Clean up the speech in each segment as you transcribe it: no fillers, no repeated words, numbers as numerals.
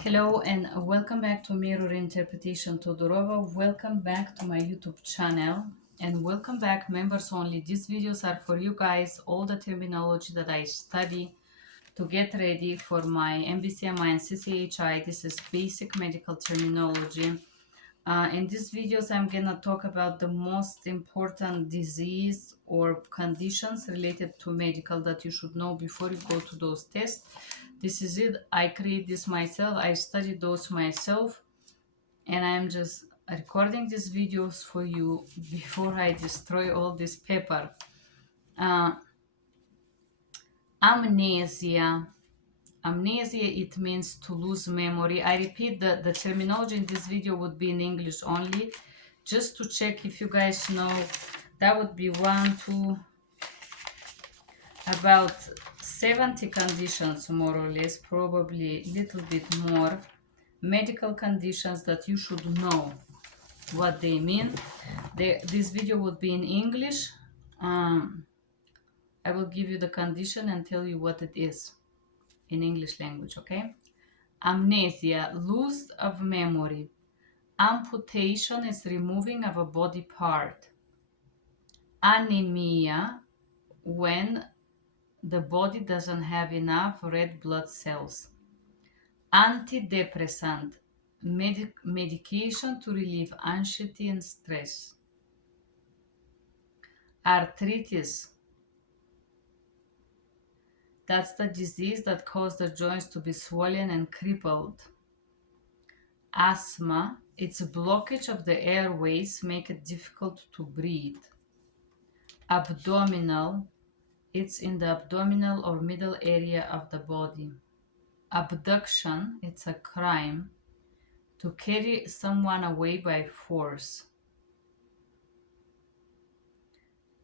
Hello and welcome back to Mirror Interpretation Todorova. Welcome back to my YouTube channel and welcome back members only. These videos are for you guys, all the terminology that I study to get ready for my MBCMI and CCHI. This is basic medical terminology. In these videos, I'm gonna talk about the most important disease or conditions related to medical that you should know before you go to those tests. This is it. I create this myself. I studied those myself, and I'm just recording these videos for you before I destroy all this paper. Uh, Amnesia. Amnesia, it means to lose memory. I repeat, the terminology in this video would be in English only, just to check if you guys know. That would be about 70 conditions, more or less, probably a little bit more, medical conditions that you should know what they mean. This video would be in English. I will give you the condition and tell you what it is in English language, okay? Amnesia, loss of memory. Amputation is removing of a body part. Anemia, when the body doesn't have enough red blood cells. Antidepressant, medication to relieve anxiety and stress. Arthritis, that's the disease that causes the joints to be swollen and crippled. Asthma, it's a blockage of the airways, make it difficult to breathe. Abdominal, it's in the abdominal or middle area of the body. Abduction, it's a crime, to carry someone away by force.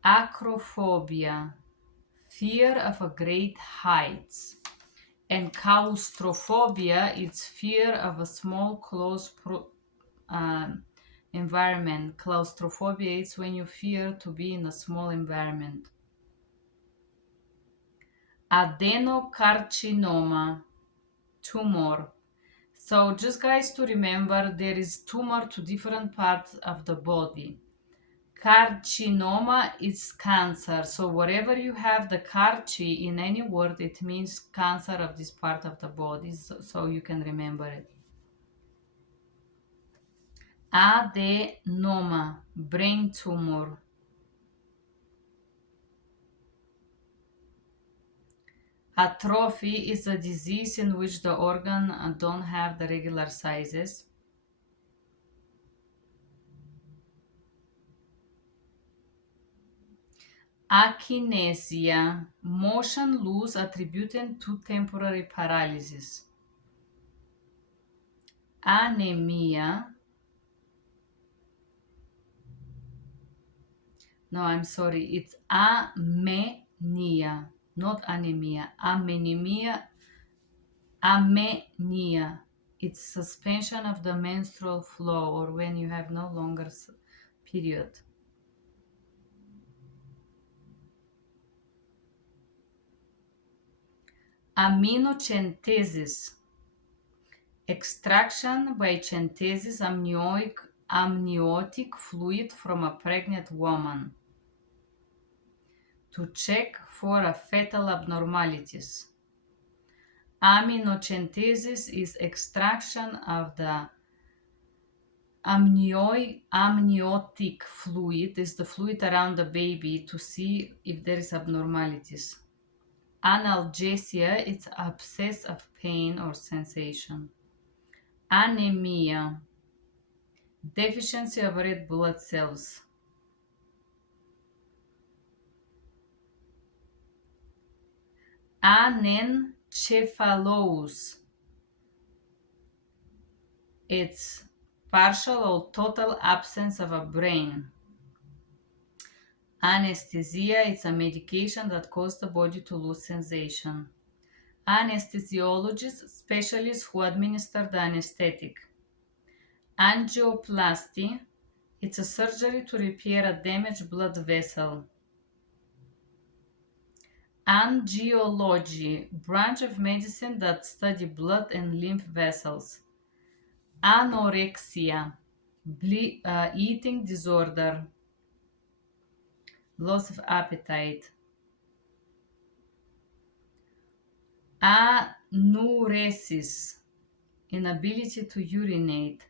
Acrophobia, fear of a great heights. And claustrophobia, it's fear of a small closed environment. Claustrophobia is when you fear to be in a small environment. Adenocarcinoma, tumor. So just guys to remember, there is tumor to different parts of the body. Carcinoma is cancer. So wherever you have the carci in any word, it means cancer of this part of the body. So you can remember it. Adenoma, brain tumor. Atrophy is a disease in which the organ don't have the regular sizes. Akinesia, motion loss attributed to temporary paralysis. Anemia, no, I'm sorry, it's amenia, not anemia. Amenia. It's suspension of the menstrual flow, or when you have no longer period. Aminocentesis, extraction by centesis amniotic fluid from a pregnant woman to check for a fetal abnormalities. Aminocentesis is extraction of the amniotic fluid, is the fluid around the baby, to see if there is abnormalities. Analgesia, it's abscess of pain or sensation. Anemia, deficiency of red blood cells. Anencephalous, it's partial or total absence of a brain. Anesthesia, it's a medication that causes the body to lose sensation. Anesthesiologist, specialist who administer the anesthetic. Angioplasty, it's a surgery to repair a damaged blood vessel. Angiology, branch of medicine that study blood and lymph vessels. Anorexia, eating disorder, loss of appetite. Anuresis, inability to urinate.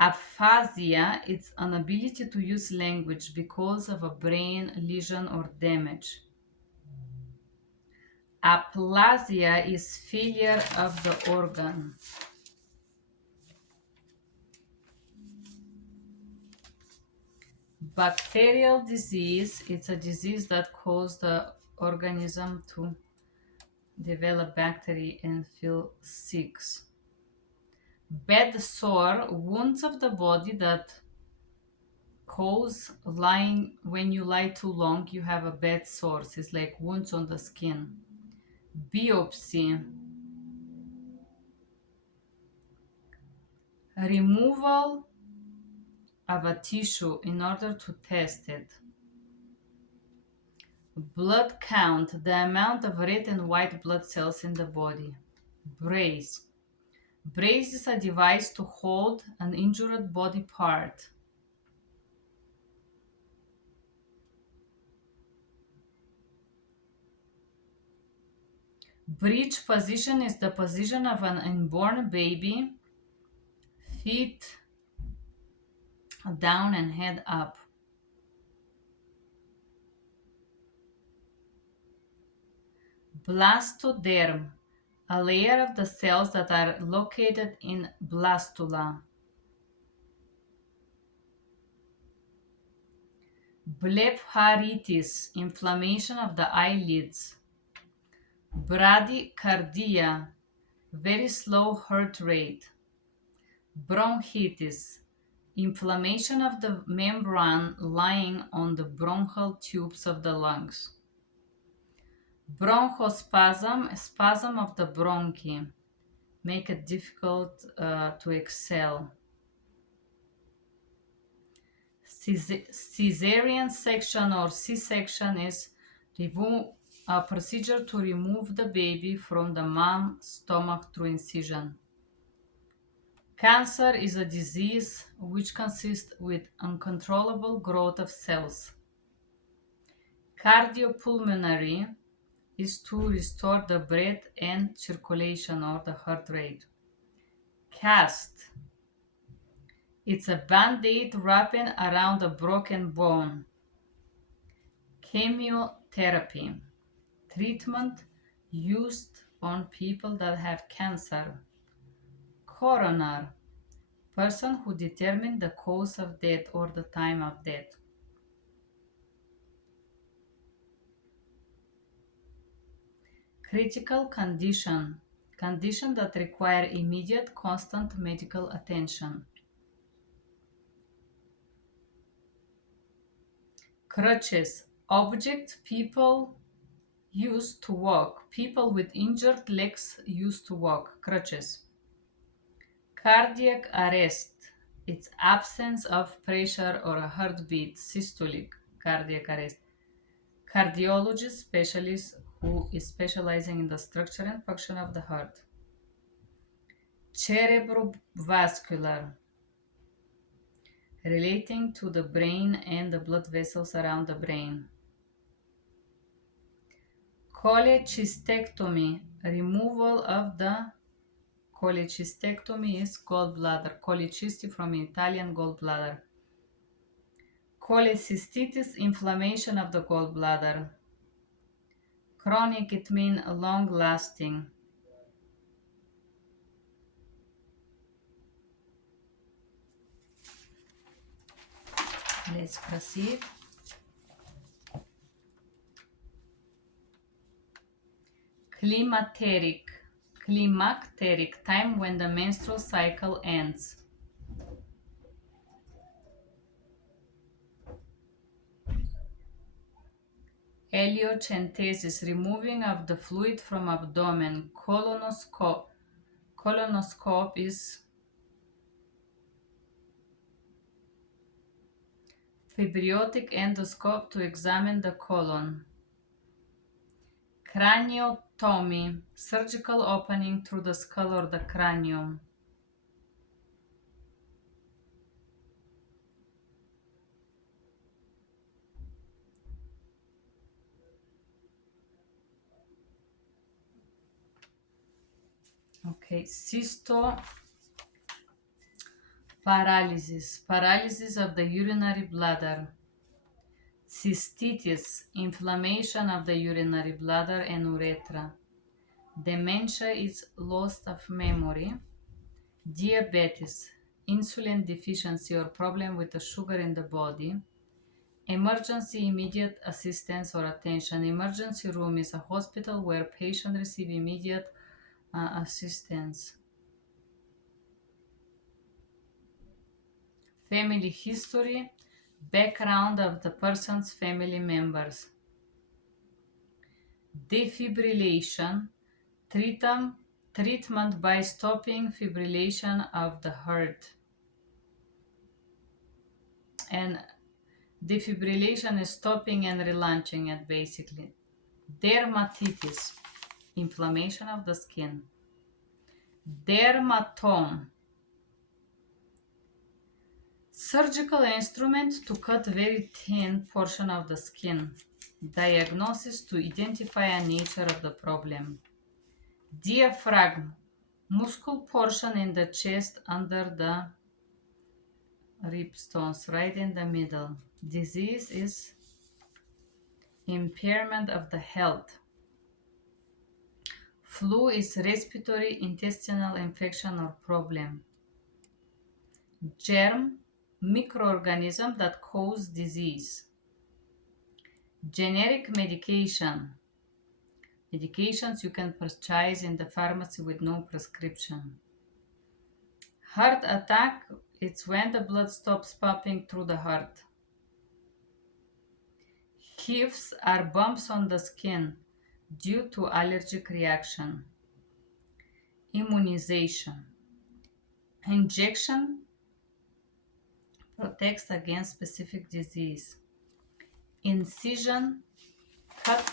Aphasia, it's inability to use language because of a brain lesion or damage. Aplasia is failure of the organ. Bacterial disease, it's a disease that causes the organism to develop bacteria and feel sick. Bed sore, wounds of the body that cause lying when you lie too long, you have a bed sores. It's like wounds on the skin. Biopsy, removal of a tissue in order to test it. Blood count, the amount of red and white blood cells in the body. Brace. Brace is a device to hold an injured body part. Breech position is the position of an unborn baby, feet down and head up. Blastoderm, a layer of the cells that are located in blastula. Blepharitis, inflammation of the eyelids. Bradycardia, very slow heart rate. Bronchitis, inflammation of the membrane lying on the bronchial tubes of the lungs. Bronchospasm, spasm of the bronchi, make it difficult to exhale. Caesarean section or C-section is a procedure to remove the baby from the mom's stomach through incision. Cancer is a disease which consists with uncontrollable growth of cells. Cardiopulmonary is to restore the breath and circulation or the heart rate. Cast, it's a band-aid wrapping around a broken bone. Chemotherapy, treatment used on people that have cancer. Coroner, person who determines the cause of death or the time of death. Critical condition, condition that require immediate constant medical attention. Crutches, object people use to walk. People with injured legs use to walk. Crutches. Cardiac arrest, it's absence of pressure or a heartbeat. Systolic cardiac arrest. Cardiologist specialist who is specializing in the structure and function of the heart. Cerebrovascular, relating to the brain and the blood vessels around the brain. Cholecystectomy, removal of the cholecystectomy is gallbladder. Cholecysti from Italian gallbladder. Cholecystitis, inflammation of the gallbladder. Chronic, it means long lasting. Let's proceed. Climacteric, time when the menstrual cycle ends. Heliocentesis, removing of the fluid from abdomen. Colonoscope is fibriotic endoscope to examine the colon. Craniotomy, surgical opening through the skull or the cranium. Okay, cystoparalysis, paralysis of the urinary bladder. Cystitis, inflammation of the urinary bladder and urethra. Dementia is loss of memory. Diabetes, insulin deficiency or problem with the sugar in the body. Emergency immediate assistance or attention. Emergency room is a hospital where patients receive immediate assistance. Family history, background of the person's family members. Defibrillation, treatment by stopping fibrillation of the heart. And defibrillation is stopping and relaunching it basically. Dermatitis, inflammation of the skin. Dermatome, surgical instrument to cut very thin portion of the skin. Diagnosis to identify a nature of the problem. Diaphragm, muscle portion in the chest under the rib stones, right in the middle. Disease is impairment of the health. Flu is respiratory intestinal infection or problem. Germ, microorganism that cause disease. Generic medication, medications you can purchase in the pharmacy with no prescription. Heart attack, it's when the blood stops pumping through the heart. Hives are bumps on the skin due to allergic reaction. Immunization, injection protects against specific disease. Incision, cut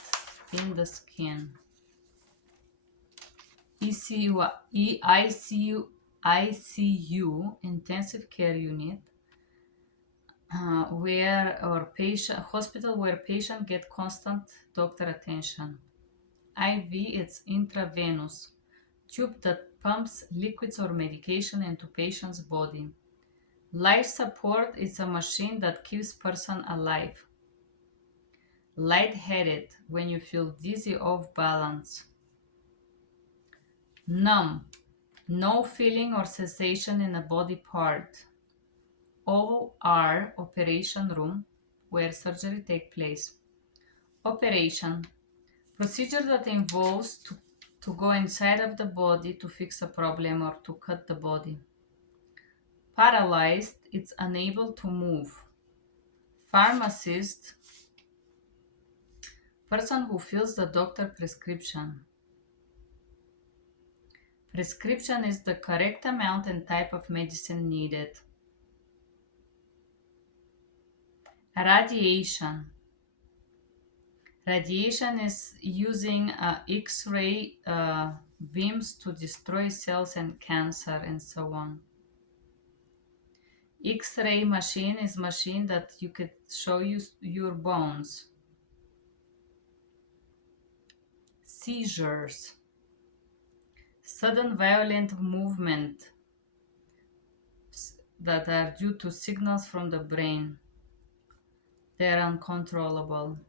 in the skin. ICU, intensive care unit, hospital where patient get constant doctor attention. IV, it's intravenous, tube that pumps liquids or medication into patient's body. Life support is a machine that keeps person alive. Lightheaded, when you feel dizzy, off balance. Numb, no feeling or sensation in a body part. OR, operation room, where surgery takes place. Operation, procedure that involves to go inside of the body to fix a problem or to cut the body. Paralyzed, it's unable to move. Pharmacist, person who fills the doctor prescription. Prescription is the correct amount and type of medicine needed. Radiation. Radiation is using X-ray beams to destroy cells and cancer and so on. X-ray machine is machine that you could show you your bones. Seizures, sudden violent movement that are due to signals from the brain. They are uncontrollable.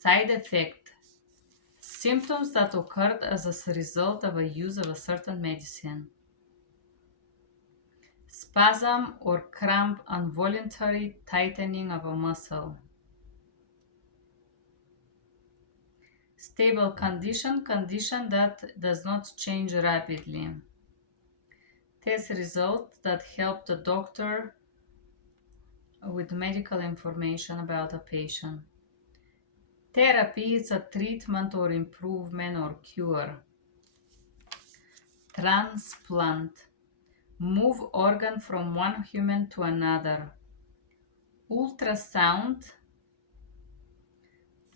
Side effect, symptoms that occurred as a result of a use of a certain medicine. Spasm or cramp, involuntary tightening of a muscle. Stable condition, condition that does not change rapidly. Test result that help the doctor with medical information about a patient. Therapy is a treatment or improvement or cure. Transplant, move organ from one human to another. Ultrasound,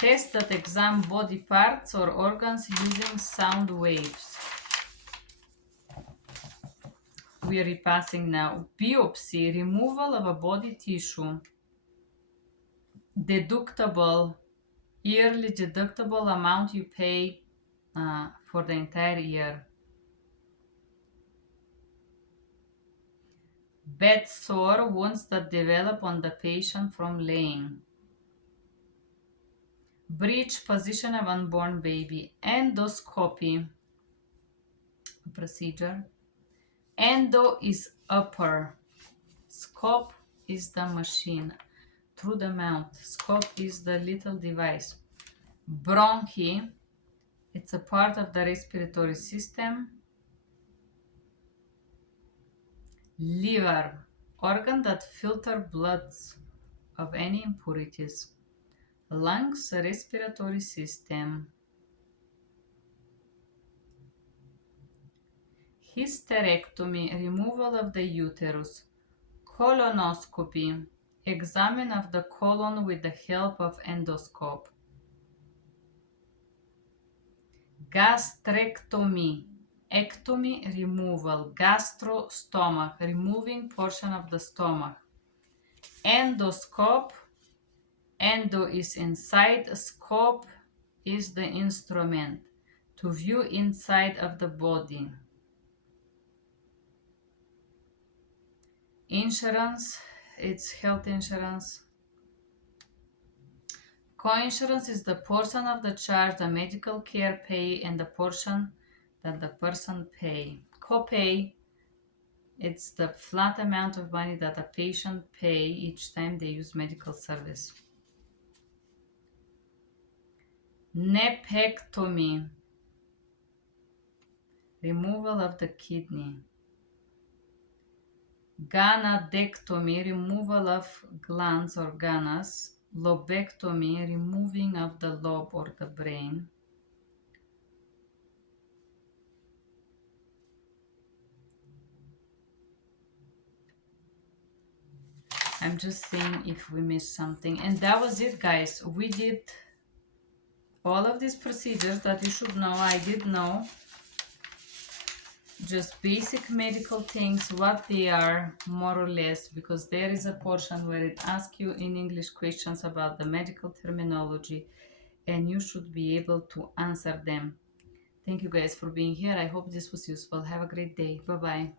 Tests that examine body parts or organs using sound waves. We are repassing now. Biopsy, removal of a body tissue. Deductible, yearly deductible amount you pay for the entire year. Bed sore, wounds that develop on the patient from laying. Breech position of unborn baby. Endoscopy procedure. Endo is upper. Scope is the machine through the mouth. Scope is the little device. Bronchi, it's a part of the respiratory system. Liver, organ that filter bloods of any impurities. Lungs, respiratory system. Hysterectomy, removal of the uterus. Colonoscopy, examine of the colon with the help of endoscope. Gastrectomy, ectomy, removal. Gastro, stomach, removing portion of the stomach. Endoscope, endo is inside, scope is the instrument to view inside of the body. Insurance, it's health insurance. Co-insurance is the portion of the charge the medical care pay and the portion that the person pay. Co-pay, it's the flat amount of money that a patient pay each time they use medical service. Nepectomy, removal of the kidney. Gynectomy, removal of glands or ganas. Lobectomy, removing of the lobe or the brain. I'm just seeing if we missed something. And that was it, guys. We did all of these procedures that you should know. I did know. Just basic medical things, what they are, more or less, because there is a portion where it asks you in English questions about the medical terminology, and you should be able to answer them. Thank you guys for being here. I hope this was useful. Have a great day. Bye-bye.